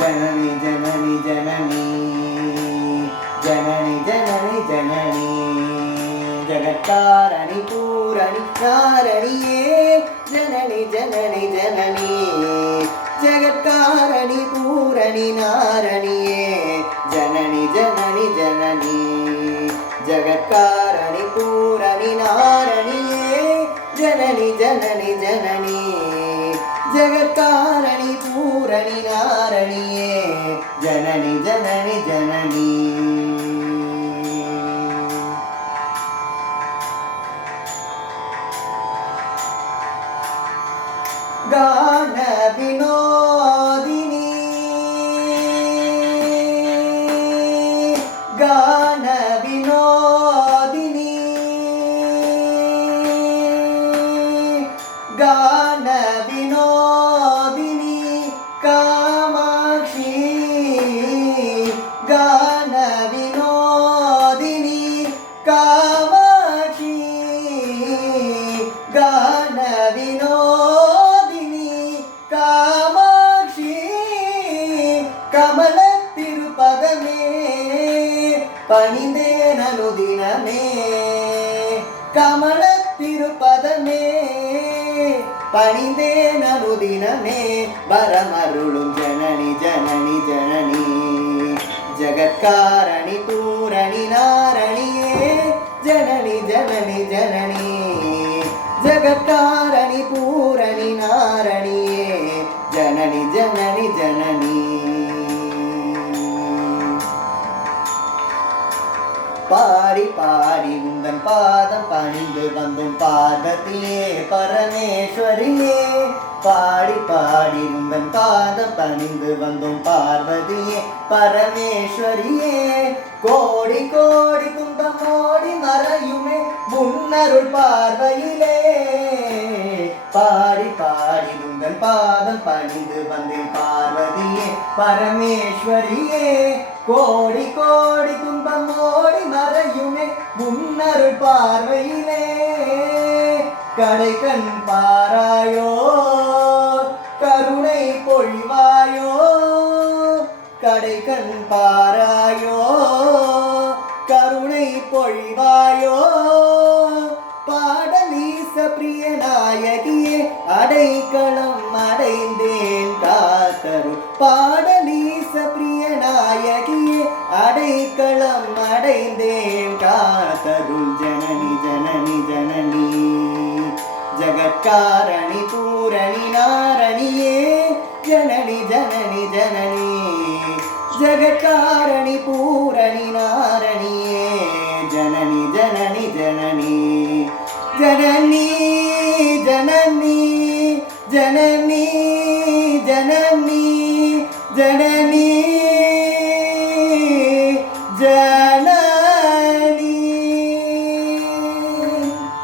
जननी जननी जननी जननी जननी जननी जगत्कारणि पूरणि कारणिये जननी जननी जननी जगत्कारणि पूरणि नारणिये जननी जननी जननी जगत्कारणि पूरणि नारणिये जननी जननी जननी जगत्कारणि पूरणि नारणिये जननी जननी जननी गान विनोदिनी गान विनोदिनी गान विनोदिनी कामाक्षी गान विनोदिनी कामाक्षी गान विनोदिनी कामाक्षी कमल तिरुपदमे पणिंदेन अनुदिनमे कमल तिरुपदमे पणिंदेन अनुदिनमे वरमरुळुम जननी जननी जननी जगत्कारणि पूरणि नारणिये जननी जननी जननी जगत्कारणि पूरणि नारणिये जननी जननी जननी पारी पारी उन्दन पादम पणिंदु वंदुम पार्वतिये परमेश्वरिये पारी पारी उन्दन पादम पणिंदु वंदुम पार्वतिये परमेश्वरिये कोडि कोडि कुंदम मोडि मरयुमे मुन्नरुळ पार्वयिले पारी पारी उन्दन पादम पणिंदु वंदुम पार्वतिये परमेश्वरिये कोडि कोडि कुंदम मोडि मरयुमे मुन्नरुळ पार्वयिले कடைக்கண் பாராயோ கருணை பொழிவாயோ கடைக்கண் பாராயோ கருணை பொழிவாயோ பாடலீச பிரிய நாயகியே அடைக்கலம் அடைந்தேன் காத்தரு பாடலீச பிரிய நாயகியே அடைக்கலம் அடைந்தேன் காத்தருள் जननी जननी जननी जगत्कारणि पूरणि नारणिये जननी जननी जननी जगत्कारणि पूरणि नारणिये जननी जननी जननी जननी जननी जननी जननी जननी